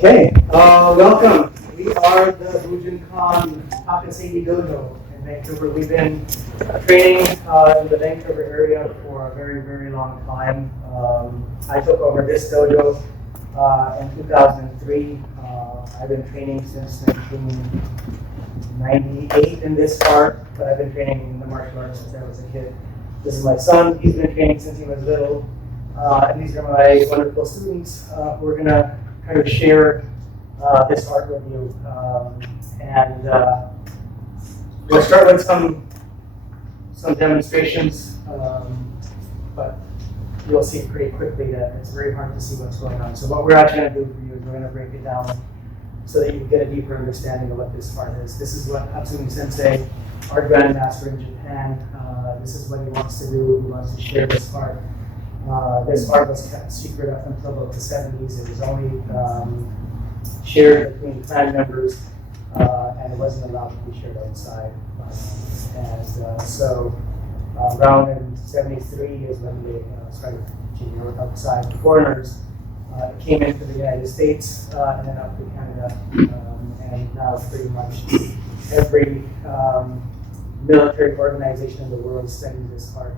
Okay, welcome. We are the Bujinkan Taka Seigi Dojo in Vancouver. We've been training in the Vancouver area for a very, very long time. I took over this dojo in 2003. I've been training since 1998 in this art, but I've been training in the martial arts since I was a kid. This is my son. He's been training since he was little. And these are my wonderful students who are going to kind of share this art with you. We'll start with some demonstrations, but you'll see pretty quickly that it's very hard to see what's going on. So what we're actually going to do for you is we're going to break it down so that you get a deeper understanding of what this art is. This is what Hatsumi Sensei, our grandmaster in Japan, this is what he wants to do. He wants to share this art. This art was kept secret up until about the 70s. It was only shared between clan members, and it wasn't allowed to be shared outside. So around in 73 is when they started teaching outside to foreigners. It came into the United States and then up to Canada, and now pretty much every military organization in the world studies this art.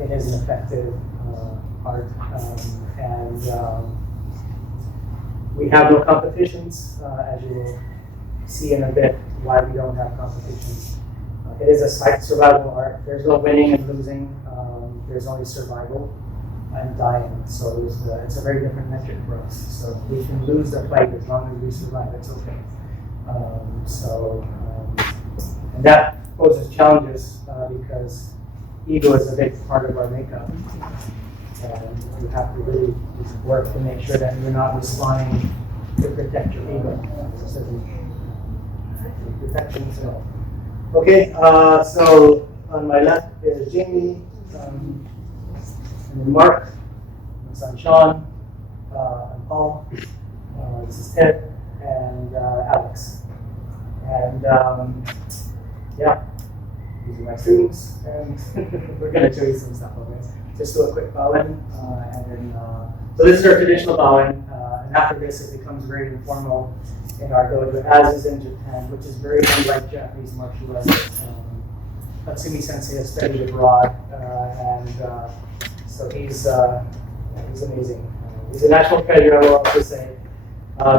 It is an effective art, and we have no competitions, as you will see in a bit why we don't have competitions. It is a survival art. There's no winning and losing. There's only survival and dying. So it's a very different metric for us. So we can lose the fight as long as we survive. It's okay. And that poses challenges because ego is a big part of our makeup, and you have to really work to make sure that you're not responding to protect your ego. Okay, so on my left is Jamie, and then Mark, my son Sean, and Paul. This is Ted and Alex, and yeah. These are my students, and we're going to show you some stuff. Okay, just do a quick bowing, and then so this is our traditional bowing, and after this it becomes very informal in our dojo, as is in Japan, which is very unlike Japanese martial arts. Hatsumi Sensei has studied abroad, and so he's amazing. He's a national treasure, I will also say.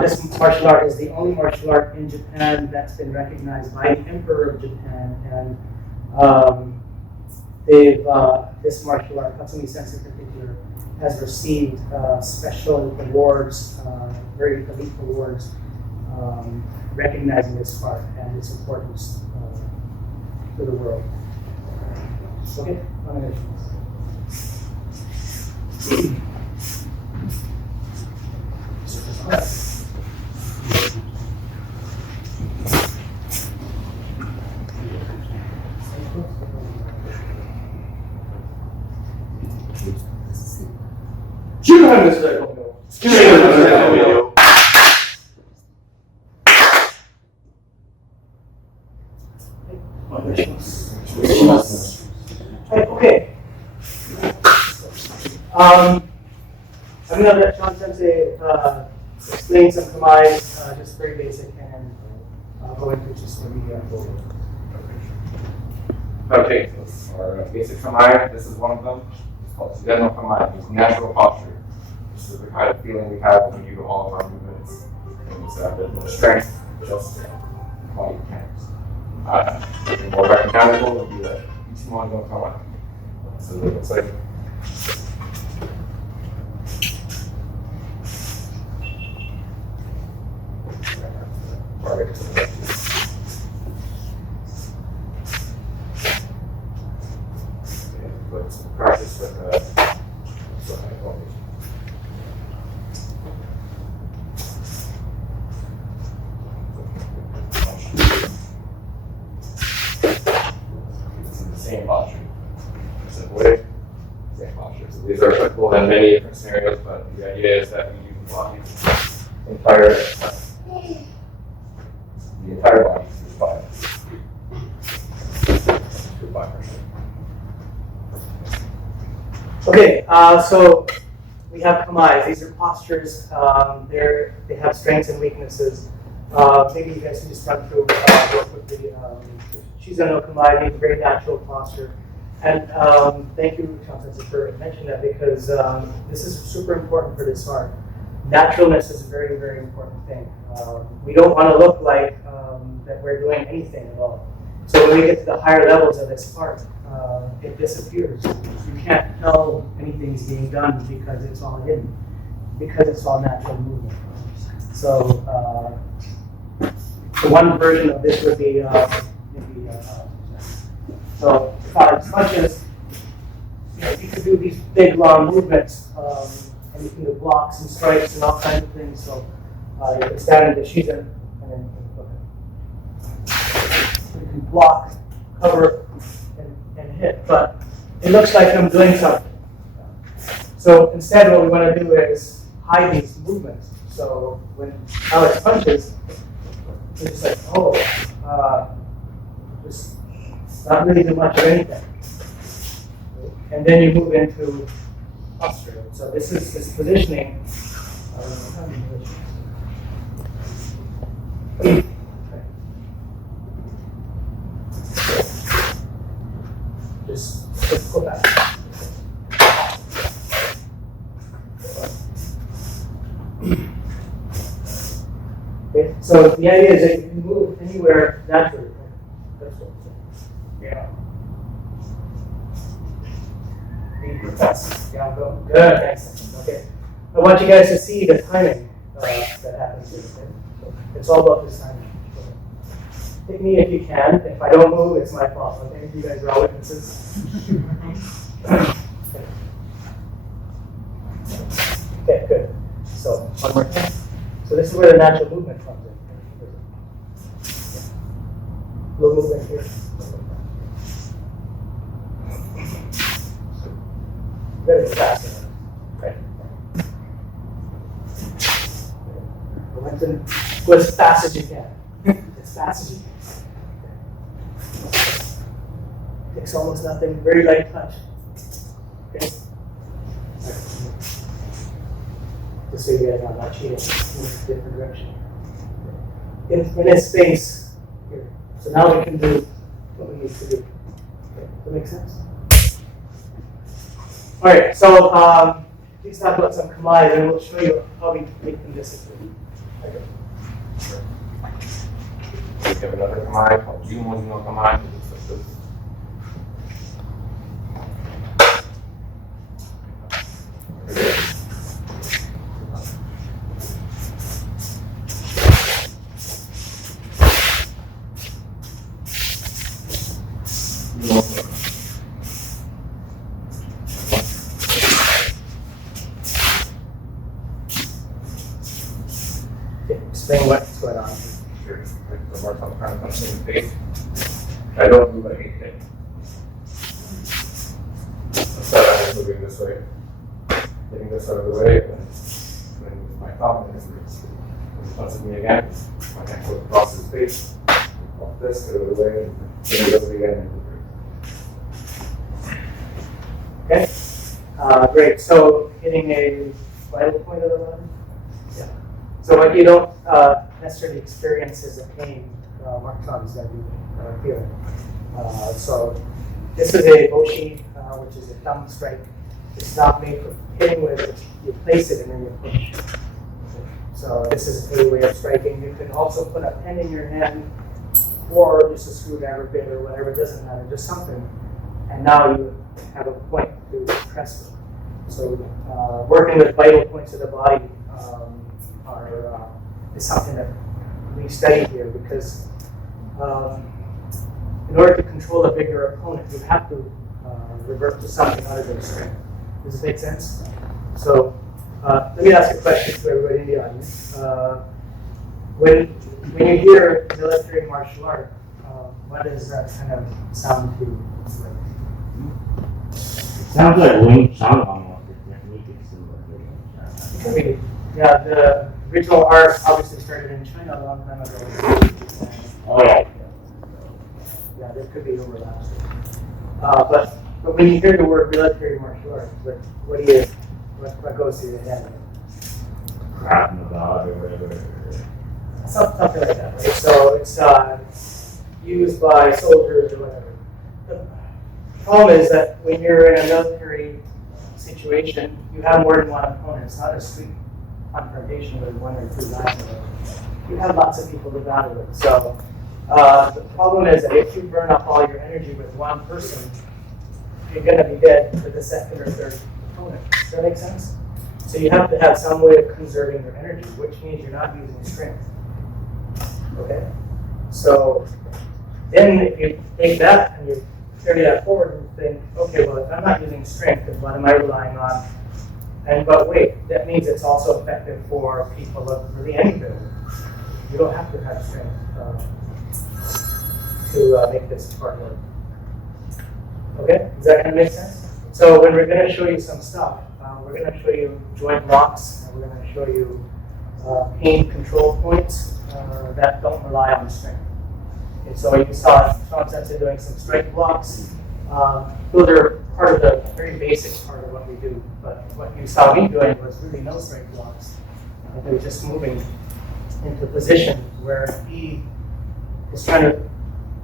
This martial art is the only martial art in Japan that's been recognized by the Emperor of Japan, and this martial art, Hatsumi Sensei in particular, has received special awards, very elite awards, recognizing this art and its importance to the world. Okay, nominations. Okay. I'm going to let Sean Sensei explain some kamais, just very basic, and I'll go into just the media. Okay, so our basic kamae, this is one of them. It's called Tsudenno kamae. It's natural posture. This is the kind of feeling we have when we do all of our movements. It's a bit more strength, just body mechanics. More recognizable would be the Ichimongo kamae. So it looks like target to the left. But practice with it's in the same posture. Simple way, same posture. So these are applicable in many different scenarios, but the idea is that we use the body's entire body through spine. Okay, so we have kamais. These are postures. They have strengths and weaknesses. Maybe you guys can just run through what would be Shizen no kamai, means very natural posture. And thank you, Shansen, for mentioning that, because this is super important for this art. Naturalness is a very, very important thing. We don't want to look like that we're doing anything at all. So when we get to the higher levels of this art, it disappears. You can't tell anything's being done because it's all hidden, because it's all natural movement. So the one version of this would be maybe so as much as you can do these big long movements, and you can do blocks and strikes and all kinds of things. So you can stand in the Shizen and then you can block, cover, and hit. But it looks like I'm doing something. So instead, what we want to do is hide these movements. So when Alex punches, it's just like, just not really do much of anything. And then you move into posture. So this is this positioning. Just pull back. Okay. So the idea is that you can move anywhere naturally. That's what yeah. Yeah, go. Good. Excellent. Okay. I want you guys to see the timing that happens here. Okay? So it's all about this timing. Take me if you can. If I don't move, it's my fault. Okay, you guys are all witnesses. Okay, good. So one more time. So this is where the natural movement comes in. Little movement here. Very fast. Okay. Momentum. Go as fast as you can. As fast as you can. Takes almost nothing. Very light touch. Okay. Just so you guys are not cheating. Move in a different direction. In a space here. So now we can do what we need to do. Okay. Does that make sense? All right. So please talk about some kamai, and we'll show you how we make them disappear. Okay. We have another kamai called Jumonji no kamai. Explain what's going on. Sure. The more I'm trying to punch in the face. I don't move like anything. Instead, I'm just moving this way, getting this out of the way, and then my thumb and when he punches me again, my hand goes across his face, off this, get out of the way, and then he does it again. Okay. Great. So hitting a vital point of the body. Yeah. So what you don't necessarily experience is a pain, mark-ons that you feel. So this is a boshi, which is a thumb strike. It's not made for hitting with it. You place it and then you push. So this is a way of striking. You can also put a pen in your hand or just a screwdriver bit or whatever. It doesn't matter. Just something. And now you have a point to press with. So working with vital points of the body is something that we study here because in order to control a bigger opponent, you have to revert to something other than strength. Does it make sense? So let me ask a question to everybody in the audience. When you hear military martial art, what does that kind of sound to you? Sounds like Wing Chun almost. Yeah, the original art obviously started in China a long time ago. Oh yeah. Yeah, there could be overlaps. But when you hear the word military martial arts, what do you What goes through your head? Crap about or whatever. Something like that, right? So it's used by soldiers or whatever. The problem is that when you're in a military situation, you have more than one opponent. It's not a street confrontation with one or two guys. You have lots of people to battle with. So the problem is that if you burn up all your energy with one person, you're going to be dead with the second or third opponent. Does that make sense? So you have to have some way of conserving your energy, which means you're not using strength. Okay? So then if you take that and you carry that forward and think, okay, well, if I'm not using strength, then what am I relying on? But wait, that means it's also effective for people of really any ability. You don't have to have strength to make this part work. Okay? Does that kind of make sense? So when we're going to show you some stuff, we're going to show you joint locks, and we're going to show you pain control points that don't rely on strength. Okay, so you saw Sean Sensei doing some strength blocks. Those are part of the very basic part of what we do. But what you saw me doing was really no strength blocks. They were just moving into position where he is trying to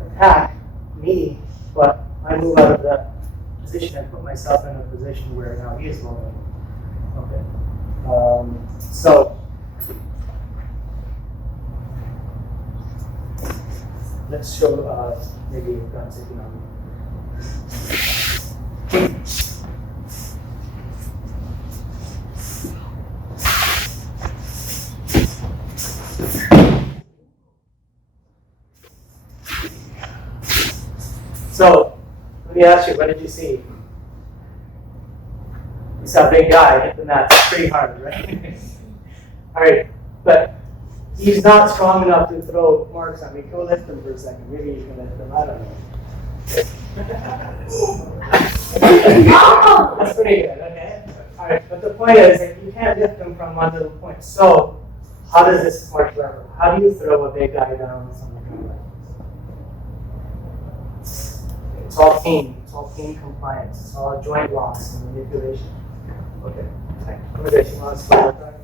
attack me, but I move out of that position and put myself in a position where now he is vulnerable. Okay. So let's show maybe Taka Seigi now. So let me ask you, what did you see? You saw a big guy hit the mat pretty hard, right? All right, but he's not strong enough to throw marks on me. Go lift him for a second. Maybe you can lift him. I don't know. That's pretty good, okay? All right, but the point is that you can't lift him from one little point. So how does this martial art work? How do you throw a big guy down with something like that? It's all team compliance. It's all joint locks and manipulation. Okay. Accommodation laws for that.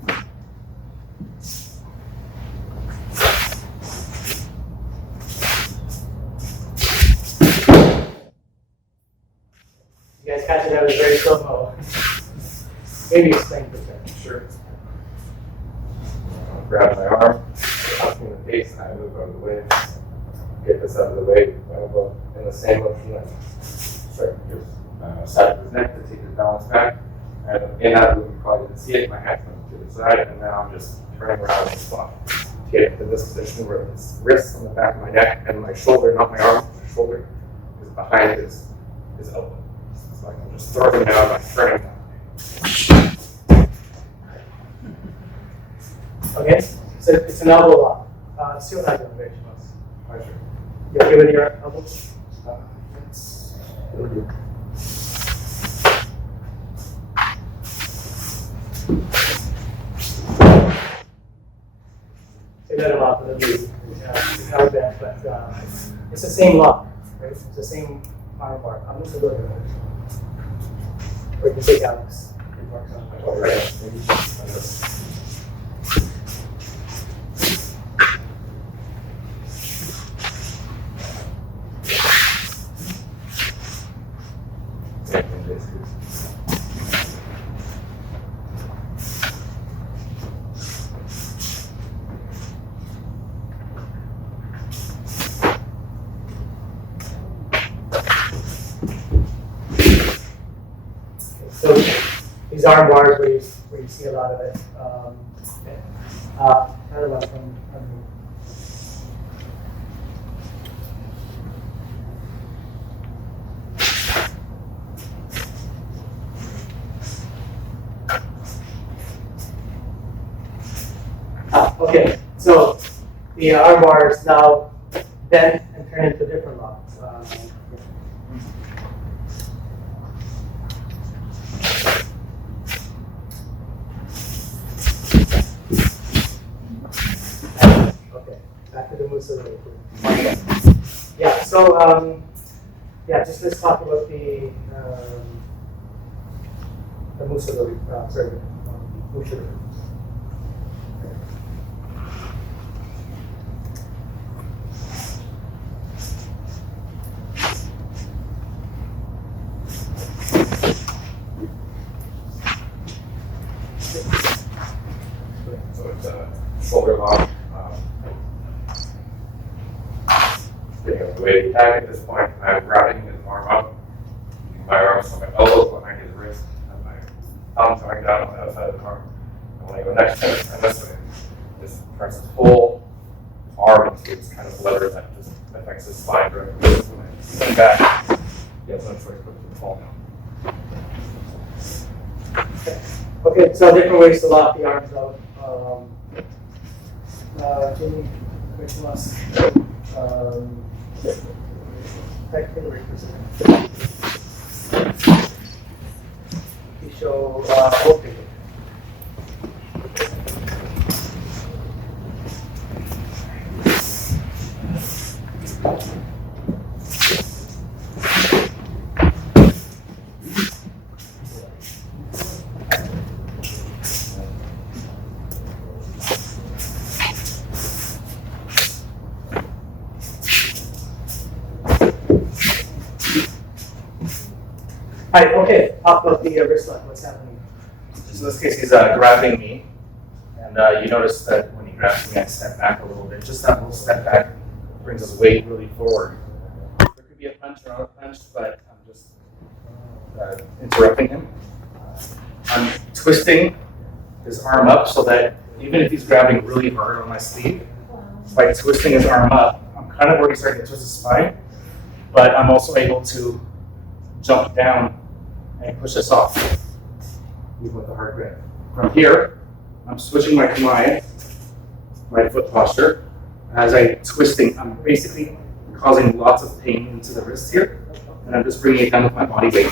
You guys catch it? That was very slow mo. Maybe explain for a second. Sure. Grab my arm, touch me in the face, and I move out of the way. Get this out of the way. Elbow in the same motion. Start just side of his neck to take his balance back. And in that move, you probably didn't see it. My hands went to the side, and now I'm just turning around in the spot to get into this position where his wrist on the back of my neck and my shoulder, not my arm, my shoulder, is behind his elbow. So I can just throw him down by turning down. Okay, so it's an elbow lock. Still has elevation. Sure. You okay with your elbow? Say that a lot, but how bad, but it's the same lock, right? It's the same arm bar. I'm just a little bit. Or you can take Alex. It works on. So these arm bars where you see a lot of it. Another one from okay, so the arm bars now bend and turn into different locks. Okay, back to the Musa. Yeah, so yeah, just let's talk about the the Musadori, Mushiro. So it's shoulder lock. The way to attack at this point, I'm grabbing his arm up, my arms on my elbows behind his wrist, and my thumb going down on the outside of the arm. And when I go next to him, and this way, this turns his whole arm into this kind of lever that just affects his spine directly. When I swing back, he has no choice but to fall down. Okay, so different ways to lock the arms out. Jimmy, which was you show okay. Hi, okay, talk about the wrist lock, what's happening? So in this case, he's grabbing me, and you notice that when he grabs me, I step back a little bit. Just that little step back brings his weight really forward. There could be a punch or not a punch, but I'm just interrupting him. I'm twisting his arm up so that even if he's grabbing really hard on my sleeve, by twisting his arm up, I'm kind of already starting to twist his spine, but I'm also able to jump down and push us off, even with the hard grip. From here, I'm switching my kamae, my foot posture. As I'm twisting, I'm basically causing lots of pain into the wrist here, and I'm just bringing it down with my body weight.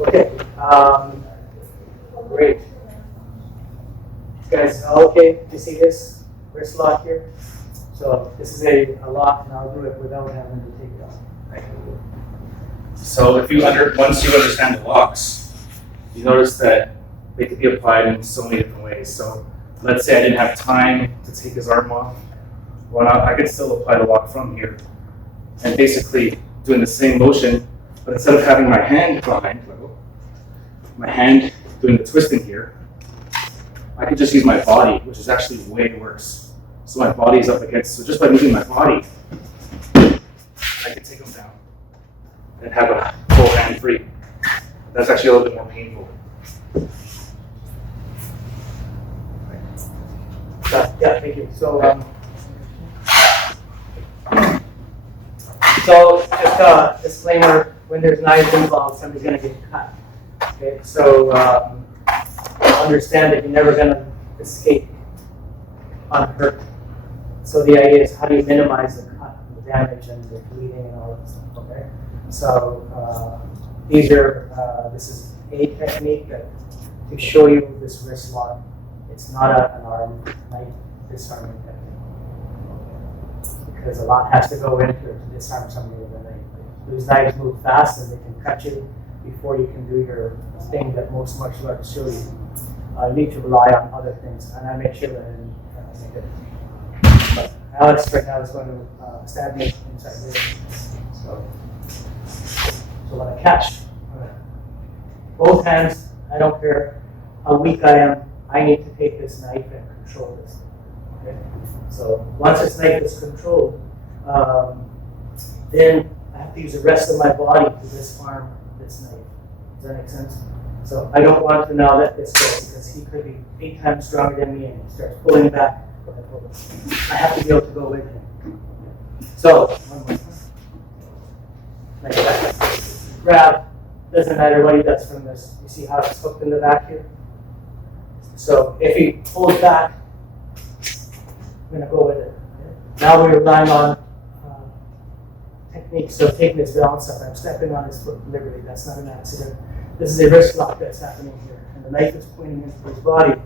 Okay, great. You guys all okay? You see this wrist lock here? So this is a lock, and I'll do it without having to take it off. So if you once you understand the locks, you notice that they could be applied in so many different ways. So let's say I didn't have time to take his arm off. Well, I could still apply the lock from here, and basically doing the same motion, but instead of having my hand behind, my hand doing the twisting here, I could just use my body, which is actually way worse. So my body is up against, so just by moving my body, I can take them down and have a full hand free. That's actually a little bit more painful. Yeah, thank you. So just a disclaimer, when there's knives involved, somebody's going to get cut. Okay, so understand that you're never going to escape unhurt. So the idea is, how do you minimize the cut, the damage, and the bleeding and all that stuff, okay? So this is a technique that to show you this wrist lock. It's not an arm knife disarming technique. Because a lot has to go into it to disarm somebody with a knife. These knives move fast and they can cut you before you can do your thing that most martial arts show you. You need to rely on other things, and I make sure that I didn't make it. But Alex right now is going to stab me inside here. So when I catch, both hands, I don't care how weak I am, I need to take this knife and control this. Okay? So once this knife is controlled, then I have to use the rest of my body to disarm this knife. Does that make sense? So I don't want to now let this go because he could be 8 times stronger than me and he starts pulling back. I have to be able to go with him. So, like that. Grab, doesn't matter what he does from this. You see how it's hooked in the back here? So if he pulls back, I'm going to go with it. Now we're relying on techniques of taking his balance up. I'm stepping on his foot deliberately. That's not an accident. This is a wrist lock that's happening here. And the knife is pointing into his body.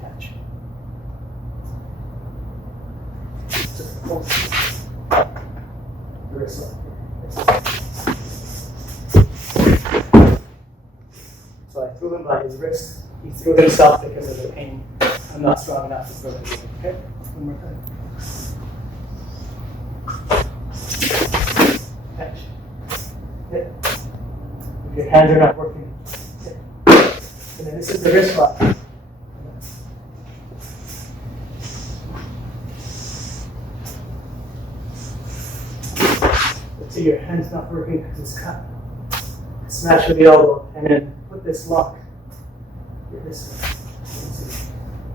Catch. pull. The wrist lock. So I threw him by his wrist. He threw himself because of the pain. I'm not strong enough to throw him. Okay? One more time. Catch. Hit. If your hands are not working, hit. And then this is the wrist lock. Let's see, your hand's not working because it's cut. Smash with the elbow, and then put this lock.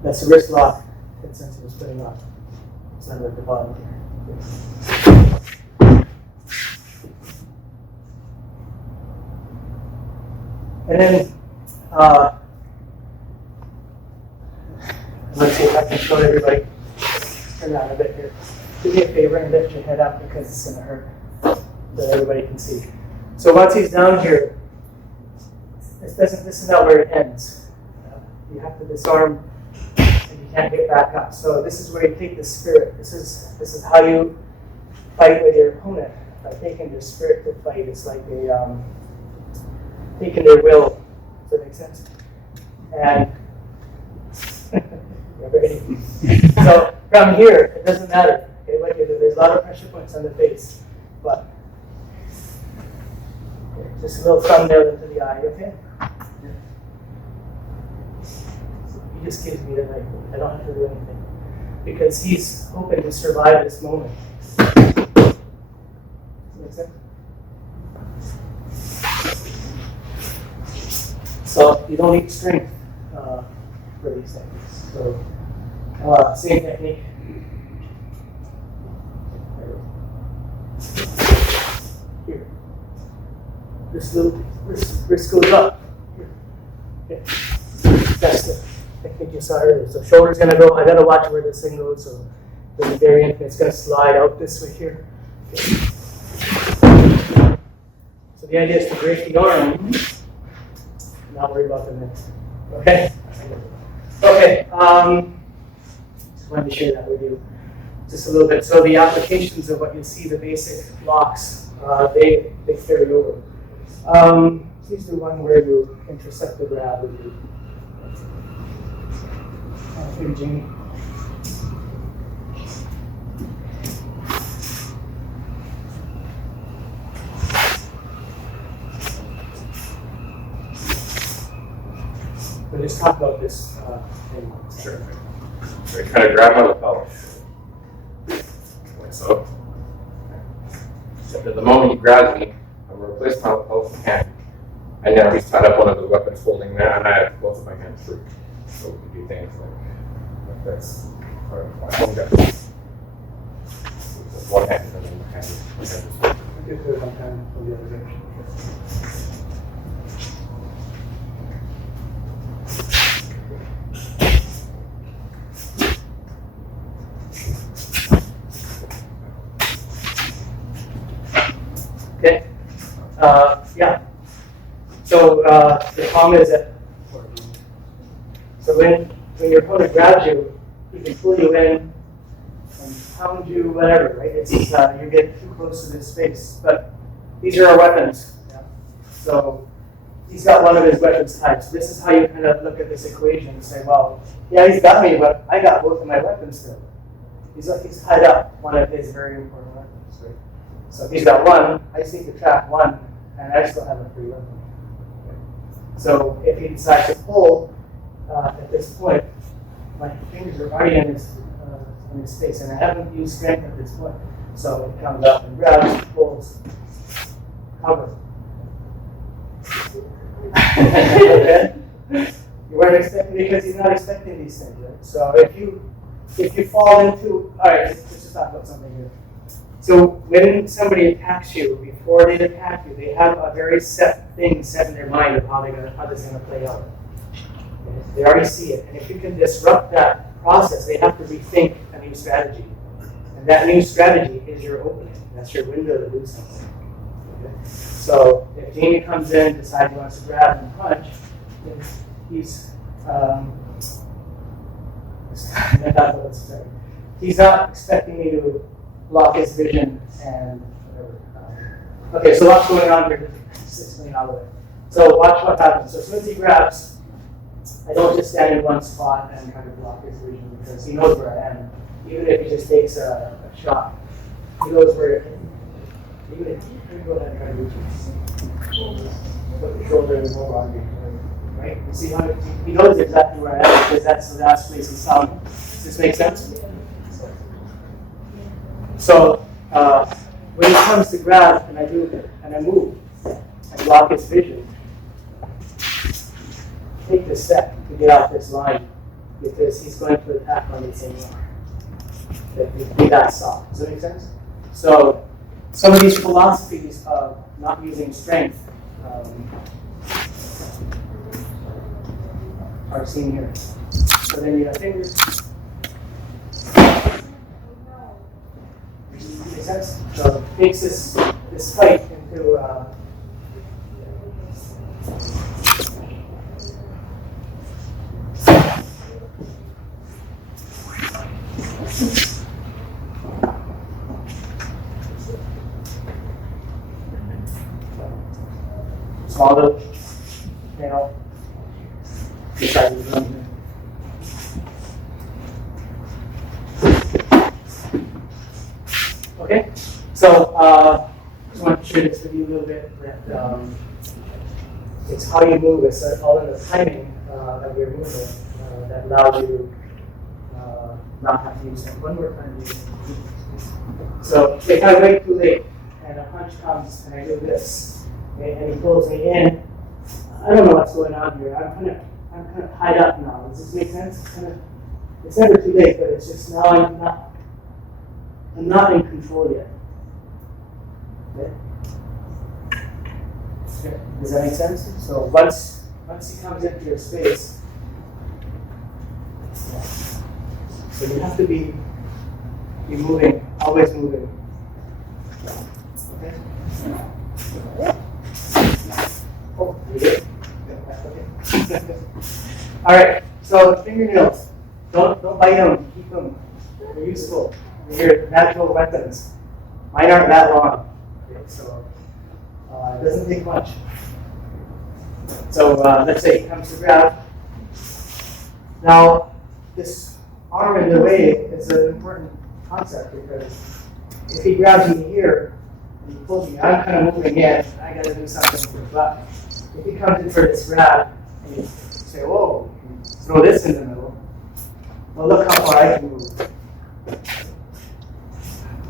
That's the wrist lock that Sensei was putting on. It's under the bottom here. And then, let's see if I can show everybody. Turn around a bit here. Do me a favor and lift your head up because it's going to hurt so everybody can see. So once he's down here, this is not where it ends. You have to disarm and you can't get back up. So this is where you take the spirit. This is how you fight with your opponent. By taking their spirit to fight, it's like taking their will. Does that make sense? And you're ready. So from here, it doesn't matter. Okay, what you do. There's a lot of pressure points on the face, but just a little thumbnail into the eye. Okay. He just gives me the right. I don't have to do anything because he's hoping to survive this moment. Does that make sense? So you don't need strength for these things. So same technique. Here. This wrist goes up. Here. Okay. That's the technique you saw earlier. So shoulder's gonna go. I gotta watch where this thing goes. So there's a variant. It's gonna slide out this way here. Okay. So the idea is to break the arm. Not worry about the neck. Okay? Okay. Just wanted to share that with you just a little bit. So the applications of what you see, the basic blocks, they carry over. Please do one where you intercept the grab with you. Maybe Jamie. We'll just talk about this thing. Sure. So I try to grab my lapel. Like so. Except at the moment he grabs me, I'm going to replace my lapel with my hand. And now he's tied up one of the weapons holding there, and I have both of my hands free. So we can do things like this. Or my phone gun. With one hand and then the hand. I'll do it one time from the other direction. Okay. Yeah. So the problem is that when your opponent grabs you, he can pull you in and pound you, whatever, right? It's you get too close to this space. But these are our weapons. Yeah? So he's got one of his weapons tied. So this is how you kind of look at this equation and say, well, yeah, he's got me, but I got both of my weapons still. He's tied up one of his very important weapons, right? So if he's got one, I just need to trap one, and I still have a free weapon. Okay. So if he decides to pull at this point, my fingers are already in his face, and I haven't used strength at this point. So it comes up and grabs, pulls, cover. Okay? You weren't expecting because he's not expecting these things, right? So if you fall into, all right, let's just talk about something here. So when somebody attacks you, before they attack you, they have a very set thing set in their mind of how this is going to play out. Okay? They already see it, and if you can disrupt that process, they have to rethink a new strategy. And that new strategy is your opening. That's your window to do something. Okay? So if Jamie comes in, decides he wants to grab and punch, then he's not expecting me to block his vision and whatever. Okay, so what's going on here? Just explain all of it. So watch what happens. So as soon as he grabs, I don't just stand in one spot and kind of block his vision because he knows where I am. Even if he just takes a shot, he knows where. Even if you go ahead and try to reach it. Put the shoulder and over on me. Right? You see how he knows exactly where I am because that's the last place he saw me. Does this make sense? So when he comes to grab and I move and block his vision, take the step to get off this line because he's going to attack on the same line. Be that soft. Does that make sense? So some of these philosophies of not using strength are seen here. So then you have fingers. Makes sense? So it takes this fight into smaller panel. Okay, so just want to share this with you a little bit. That it's how you move. It's all in the timing of your movement that allows you to not have to use it. One more time. So if I wait too late and a punch comes and I do this, okay, and he pulls me in, I don't know what's going on here. I'm kind of tied up now. Does this make sense? It's never too late, but it's just now I'm not in control yet. Okay? Okay. Does that make sense? So once he comes into your space, so you have to be moving, always moving. Okay? Oh, you did? Okay. All right. So fingernails, don't bite them. Keep them. They're useful. They're natural weapons. Mine aren't that long. Okay, so it doesn't take much. So let's say he comes to grab. Now, this arm in the way is an important concept because if he grabs me here and he pulls me, I'm kind of moving in. I got to do something. But if he comes in for this grab and you say, "Whoa," and throw this in the middle. Well, look how far I can move.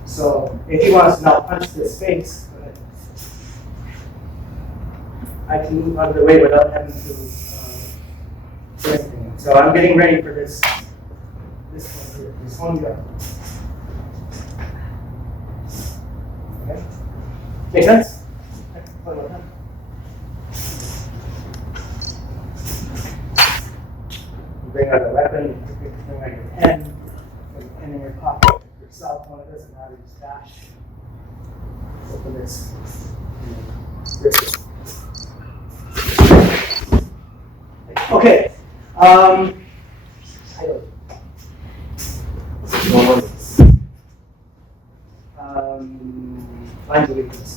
So if he wants to now punch this face, I can move out of the way without having to do anything. So I'm getting ready for this one here, this one go. Okay? Make sense? One more time. You bring out a weapon, you bring out your pen, put your pen in your pocket. Cell phone, it doesn't matter, just dash. Open this. Okay. Lines of weakness.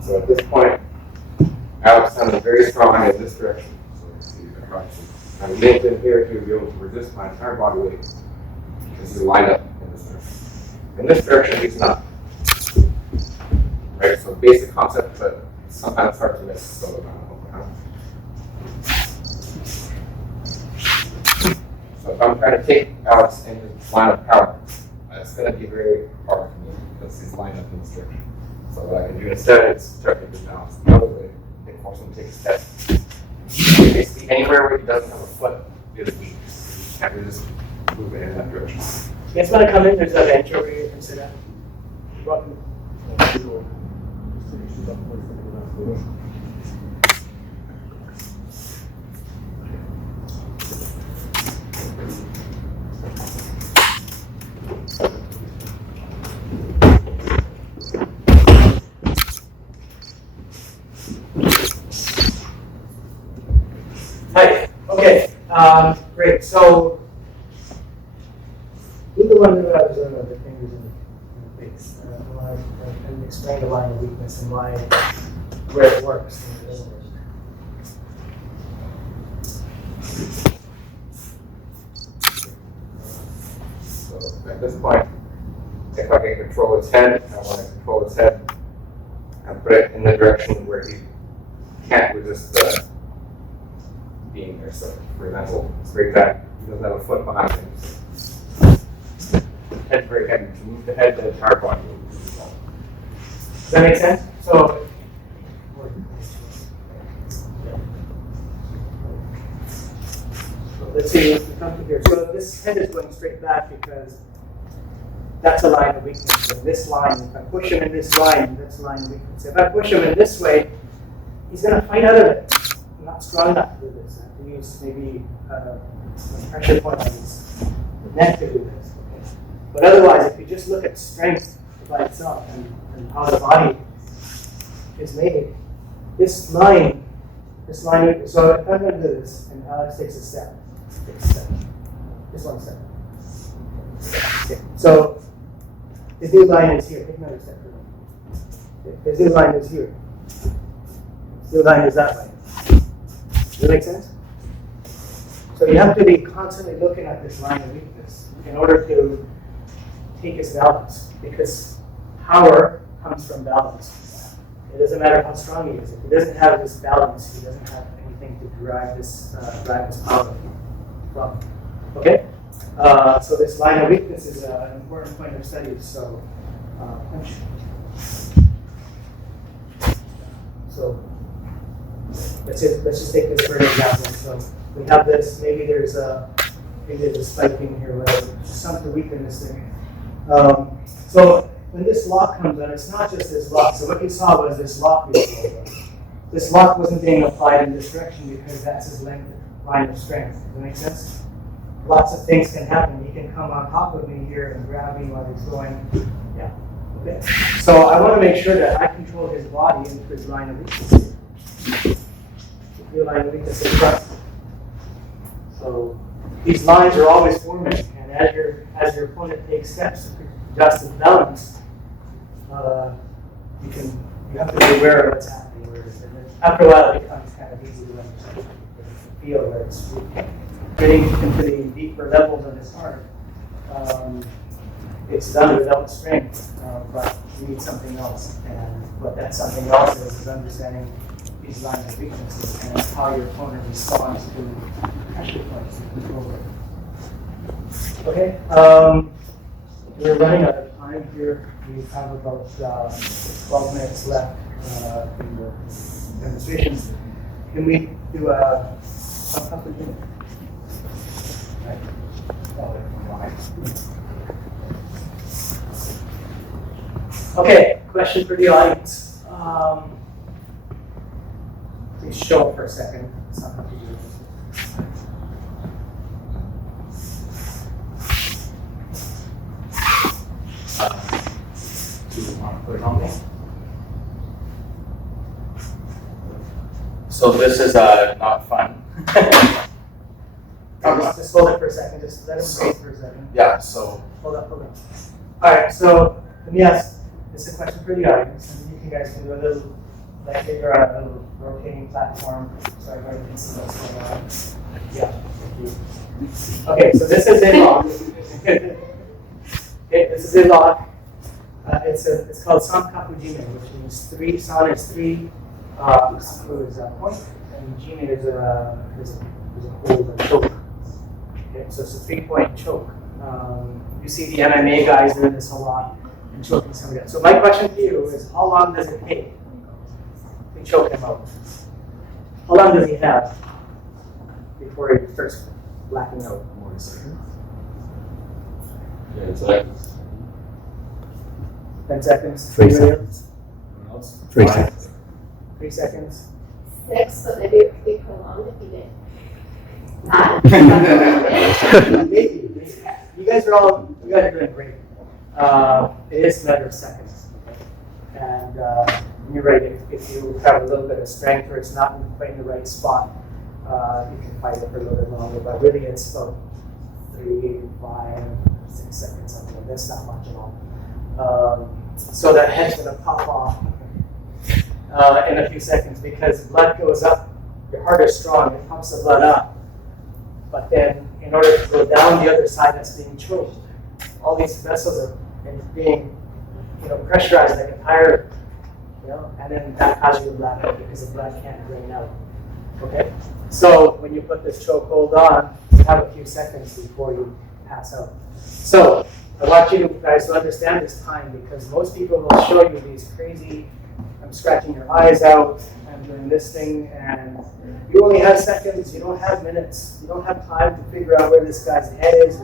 So at this point, Alex sounded very strong in this direction. So I'm linked in here to be able to resist my entire body weight because he's lined up in this direction. In this direction, he's not. Right? So basic concept, but sometimes hard to miss. So if I'm trying to take Alex in his line of power, it's going to be very hard for me because he's lined up in this direction. So what I can do instead is start to balance the other way and force him to take a step. Basically, anywhere where he doesn't have a foot, the other feet. You can't really just move it in that direction. You guys want to come in? There's a bench over here. You can sit down. You're welcome. Great. So, who's the one who has the fingers in the face? And explain the line of weakness and why, where it works and it doesn't work. So at this point, if I can control its head, I want to control its head and put it in the direction where he can't resist the being there. So, for example, it's very tight. He doesn't have a foot behind him. So head's very heavy. To move the head, the entire body will move. Does that make sense? So, let's see, we come to here. So this head is going straight back because that's a line of weakness. And this line, if I push him in this line, that's a line of weakness. If I push him in this way, he's going to fight out of it. I'm not strong enough to do this. I have to use maybe a pressure point on his neck to do this. Okay? But otherwise, if you just look at strength by itself and how the body is made, this line, so if I'm going to do this, and Alex takes a step, just one step. Okay. So his new line is here. Take another step. His new line is here. His new line is that way. Does that make sense? So you have to be constantly looking at this line of weakness in order to take his balance, because power comes from balance. It doesn't matter how strong he is. If he doesn't have this balance, he doesn't have anything to drive this power from. Okay? So this line of weakness is an important point of study. So, let's just take this for an example. So we have this. Maybe there's a spiking here, whatever. Just something to weaken this thing. So when this lock comes on, it's not just this lock. So what you saw was this lock. This lock wasn't being applied in this direction because that's his line of strength. Does that make sense? Lots of things can happen. He can come on top of me here and grab me while he's going. Yeah. Okay. So I want to make sure that I control his body into his line of weakness. Your line of weakness is front. So these lines are always forming, and as your opponent takes steps to adjust his balance, you have to be aware of what's happening. After a while, it becomes kind of easy to understand. Feel where it's getting into the deeper levels of his heart. It's done without strength, but you need something else. And what that something else is understanding these lines of weaknesses and how your opponent responds to pressure points and control it. Okay, we're running out of time here. We have about 12 minutes left in the demonstration. Can we do some conclusion? Right. Okay, question for the audience. Please show up for a second. It's not what you do. Do you want to put it on me? So this is not fun. Just hold it for a second. Just let him breathe for a second. Yeah, so. Hold up. All right, so let me ask this is a question for the audience, and you guys can do a little, like you're on a little rotating platform, so everybody can see what's going on. Yeah, thank you. Okay, so this is a lock. Okay, this is a lock. It's called Sankakujime, which means three. San is three. Kaku is a point, and Jime is a hold, a choke. Okay, so it's a 3-point choke. You see the MMA guys doing this a lot and choking somebody else. So my question to you is, how long does it take to choke him out? How long does he have before he starts blacking out? 1 second. 10 seconds. 10 seconds? 3 Anybody seconds. else? Else? 3 seconds. 3 seconds? 6, but maybe it could be prolonged if you did. Maybe. You guys are doing great. It is a matter of seconds. And you're right, if you have a little bit of strength or it's not quite in the right spot, you can fight it for a little bit longer, but really it's about 3, 5, 6 seconds, something like this, not much at all. So that head's going to pop off in a few seconds because blood goes up, your heart is strong, it pumps the blood up. But then in order to go down the other side that's being choked, all these vessels are being pressurized like a tire, and then that causes you to blackout because the blood can't drain out. Okay? So when you put this chokehold on, you have a few seconds before you pass out. So I want you guys to understand this time because most people will show you these crazy, I'm scratching your eyes out, I'm doing this thing, and you only have seconds, you don't have minutes, you don't have time to figure out where this guy's head is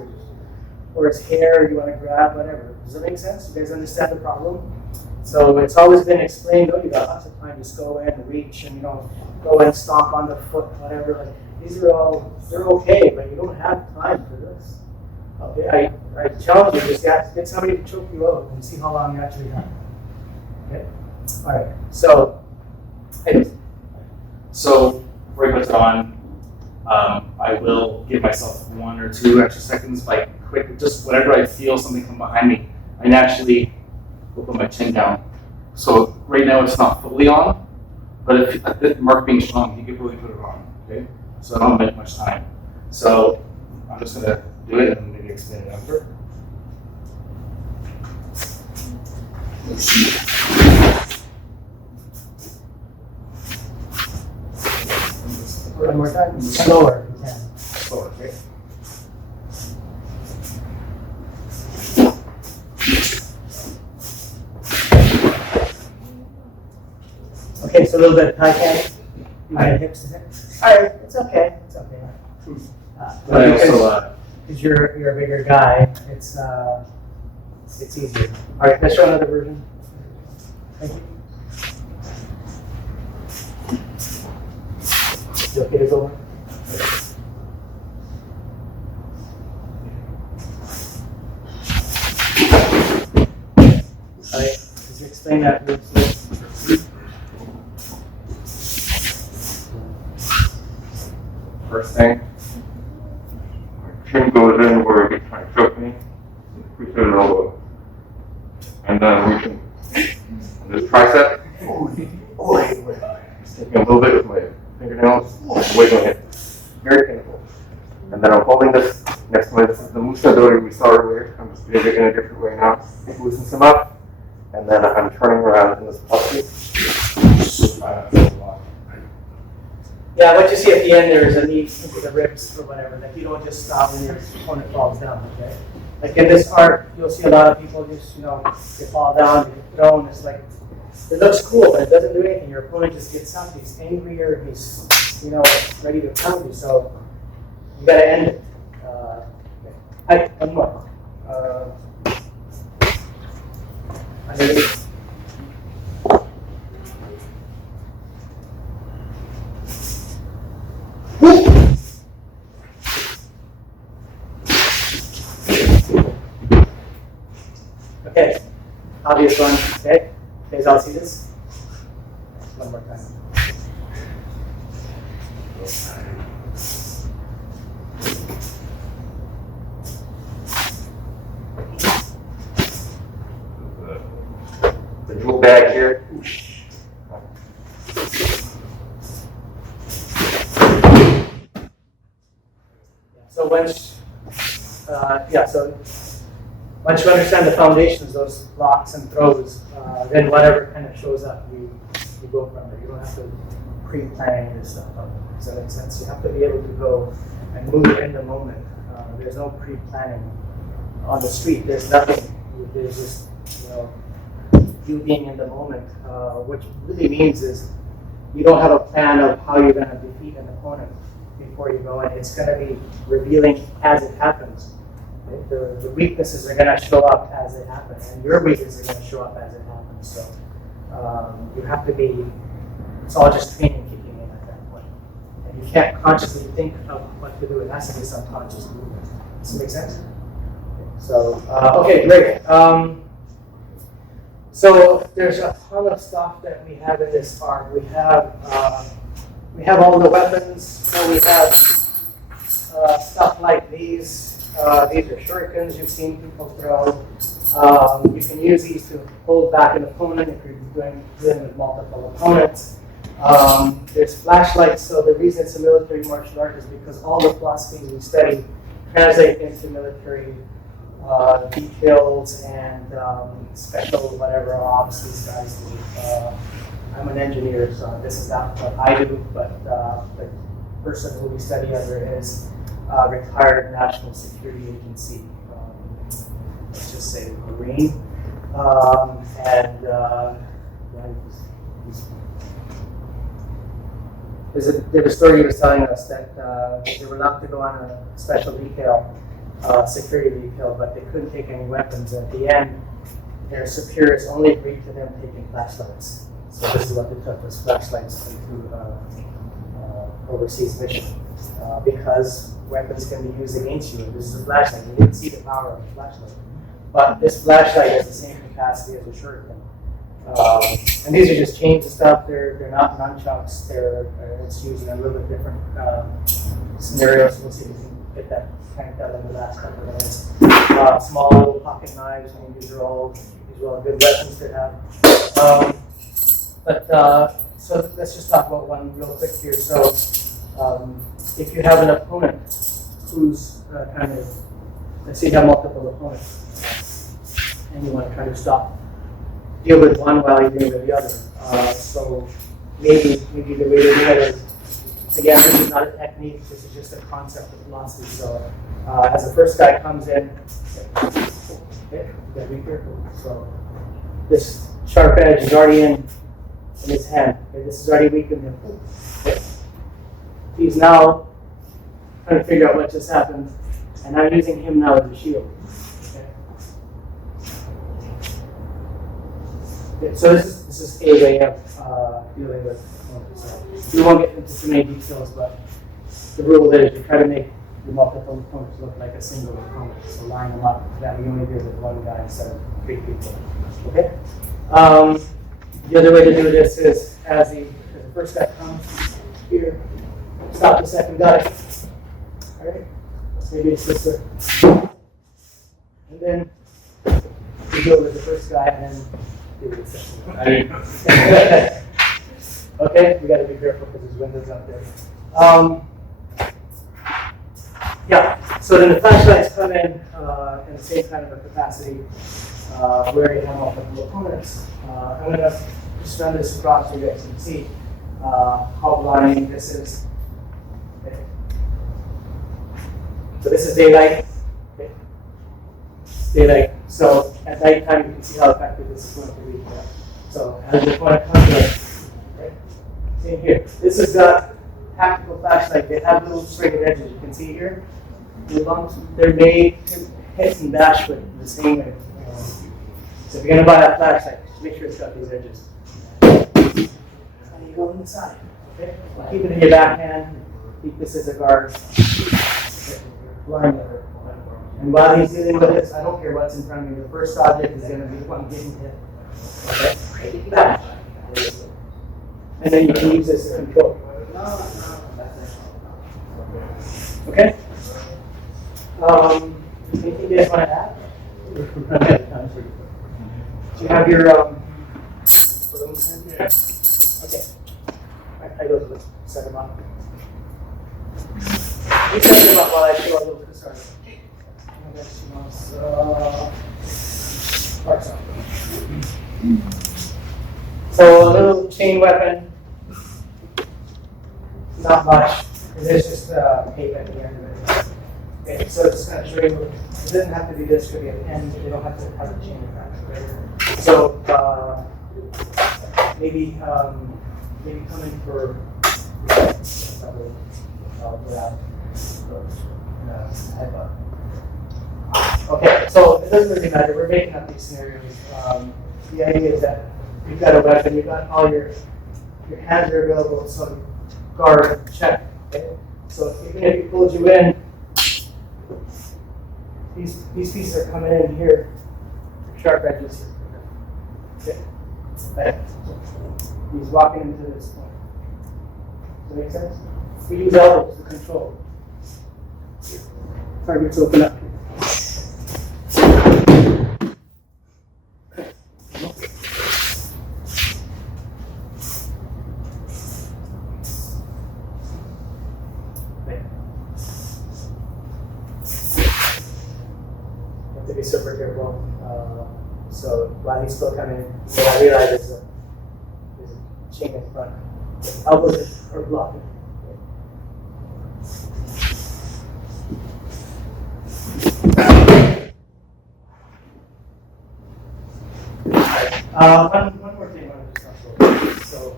or his hair you want to grab, whatever. Does that make sense? You guys understand the problem? So it's always been explained, you got lots of time, just go in and reach and go and stomp on the foot, whatever. Like, these are all, they're okay, but you don't have time for this. Okay, I challenge you, just get somebody to choke you out and see how long you actually have. Okay? All right, so, anyways. So before we put it on, I will give myself 1 or 2 extra seconds, like quick, just whenever I feel something come behind me, I naturally will put my chin down. So right now it's not fully on, but if at the mark being strong, you can really put it on. Okay, so I don't make much time. So I'm just gonna do it and maybe explain it after. One more time. Slower, if you can. Slower, okay. Okay, so a little bit of Taikan. You got hips to hip. All right, it's okay. It's okay. But I also, because you're a bigger guy, it's easier. All right, let's show another version. Thank you. You okay to go on? All right, could you explain that to me? First thing, my chin goes in where he's trying to choke me, push it over, and then we can, this tricep, just taking a little bit with my fingernails, wiggling it, very painful. And then I'm holding this next to my, this is the Musa we saw earlier, I'm just doing it in a different way now, it loosens him up, and then I'm turning around in this posture. Yeah, what you see at the end there is a knee into the ribs or whatever. Like you don't just stop when your opponent falls down, okay? Like in this art, you'll see a lot of people just, they fall down, they get thrown. It's like, it looks cool, but it doesn't do anything. Your opponent just gets up, he's angry or he's, ready to pound you. So you gotta end it. Okay. One more. Underneath. Okay, obvious one. Okay, you guys all see this? One more time. The jewel bag here. So once you understand the foundations, those blocks and throws, then whatever kind of shows up, you go from there. You don't have to pre-plan this stuff. Does that make sense? You have to be able to go and move in the moment. There's no pre-planning on the street. There's nothing. There's just you being in the moment, which really means is you don't have a plan of how you're going to defeat an opponent before you go in. It's going to be revealing as it happens. Right? The weaknesses are going to show up as they happen, and your weaknesses are going to show up as it happens. So you have to be, it's all just training kicking in at that point. And you can't consciously think of what to do. It has to be subconscious movement. Does that make sense? So, okay, great. So there's a ton of stuff that we have in this art. We have We have all the weapons. So we have stuff like these. These are shurikens you've seen people throw. You can use these to hold back an opponent if you're dealing with multiple opponents. There's flashlights. So the reason it's a military martial art is because all the philosophies we study translate into military details and special whatever ops these guys do. I'm an engineer, so this is not what I do, but the person who we study under is retired National Security Agency, let's just say Marine, there's a story he was telling us that they were allowed to go on a special detail, security detail, but they couldn't take any weapons. At the end, their superiors only agreed to them taking flashlights. So this is what they took, was flashlights into overseas mission. Because weapons can be used against you. This is a flashlight. You didn't see the power of the flashlight. But this flashlight has the same capacity as a shuriken. And these are just chains and stuff. They're not nunchucks. It's used in a little bit different scenarios. We'll see if we can get that cranked out in the last couple of minutes. Small little pocket knives. I mean, these are all good weapons to have. So let's just talk about one real quick here. So if you have an opponent who's let's say you have multiple opponents, and you want to try to deal with one while you're dealing with the other. So maybe the way to do it is, again, this is not a technique, this is just a concept of philosophy. So as the first guy comes in, okay, you gotta be careful. So this sharp edge is already in his hand. Okay, this is already weakened him. Okay. He's now trying to figure out what just happened, and I'm using him now as a shield. Okay, so this is a way of dealing with opponents. We won't get into too many details, but the rule is you try to make the multiple opponents look like a single opponent. So line them up that we only deal with one guy instead of 3 people. Okay. The other way to do this is as the first guy comes here, stop the second guy. All right. Maybe it's this way. And then you go with the first guy and then. Okay, we got to be careful because there's windows out there. Yeah, so then the flashlights come in the same kind of a capacity where you have multiple opponents. I'm going to just run this across so you guys can see how blind this is. Okay. So this is daylight. Okay. Daylight. So at nighttime, you can see how effective this is going to be. So as the point comes in, right? Same here. This has got tactical flashlight. They have little straight edges. You can see here. They're made to hit and dash with the same way. So if you're going to buy that flashlight, just make sure it's got these edges. And you go inside. Okay? Keep it in your backhand. Keep this as a guard. Blind letter. And while he's dealing with this, I don't care what's in front of you. The first object is going to be the one getting hit. Okay? That. And then you can use this to control. Okay? Anything you guys want to add? Do you have your balloons in here? Okay. I go to set them up. You set them up while I show a little bit of starting. So a little chain weapon, not much. There's just tape at the end of it. Okay, so it's going to show you. It doesn't have to be this. It could be a pen. You don't have to have a chain attached. So maybe come in for headbutt. Okay, so it doesn't really matter. We're making up these scenarios. The idea is that you've got a weapon, you've got all your hands are available, so guard, check. Okay? So even if he pulls you in, these pieces are coming in here, sharp edges. Okay. Right. He's walking into this point. So that make sense? We use elbows to control. Targets open up. To be super careful. So while he's still coming in, what I realize is there's a chain in front. Elbows are blocking. One more thing I want to discuss. So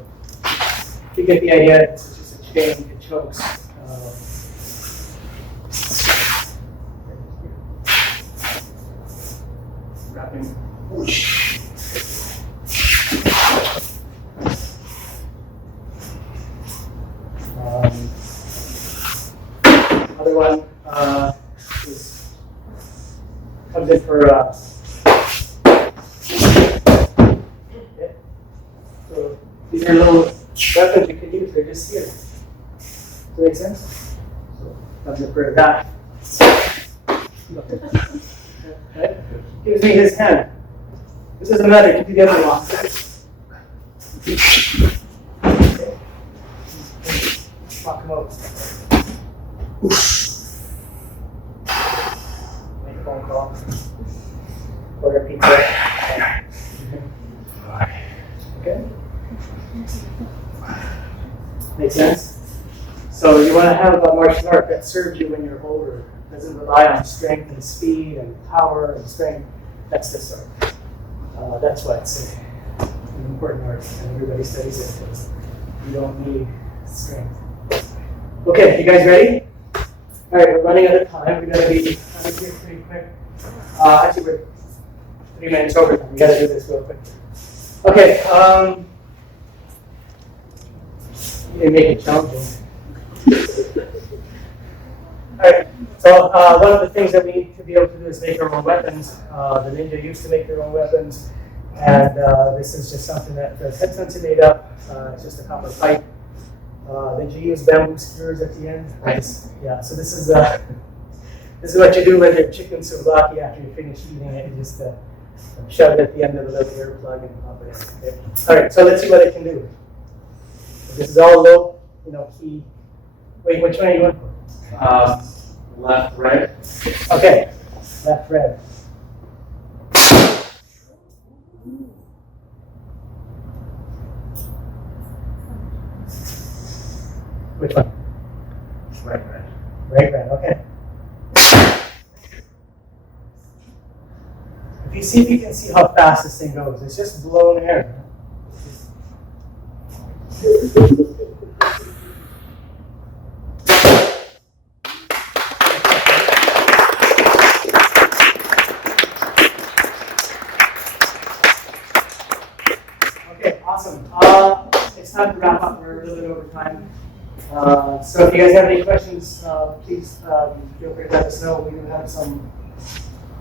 you get the idea. It's just a chain. It chokes. Wrapping. Whoosh. Other one comes in for yeah. So these are little weapons you can use. They're just here. Does that make sense? So comes in for that. Okay. Gives me his hand. This doesn't matter. Give me the other one. Okay. Knock him out. Make a phone call. Order pizza. Okay. Make sense? So you want to have a martial art that serves you when you're older. Doesn't rely on strength and speed and power and strength. That's this art. That's why it's an important art, and everybody studies it because you don't need strength. Okay, you guys ready? All right, we're running out of time. We're going to be out of here pretty quick. Actually, we're 3 minutes over. We got to do this real quick. Okay. You didn't make it challenging. All right. So one of the things that we need to be able to do is make our own weapons. The ninja used to make their own weapons, and this is just something that the Sensei made up. It's just a copper pipe. Ninja use bamboo skewers at the end. Nice. Yeah. So this is what you do with your chicken souvlaki after you finish eating it. You just shove it at the end of the little ear plug and pop it in. Okay. All right. So let's see what it can do. So this is all low, key. Wait, which one are you going for? Left, right. Okay, left, red. Which one? Right, red. Right, red, okay. If you can see how fast this thing goes, it's just blown air. Awesome. It's time to wrap up. We're a little bit over time. So if you guys have any questions, please feel free to let us know. We do have some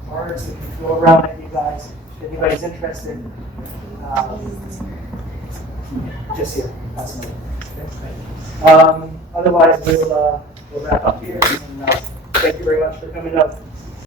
cards we can throw around at you guys. If anybody's interested, just here. That's me. Okay. Otherwise, we'll wrap up here. And, thank you very much for coming up.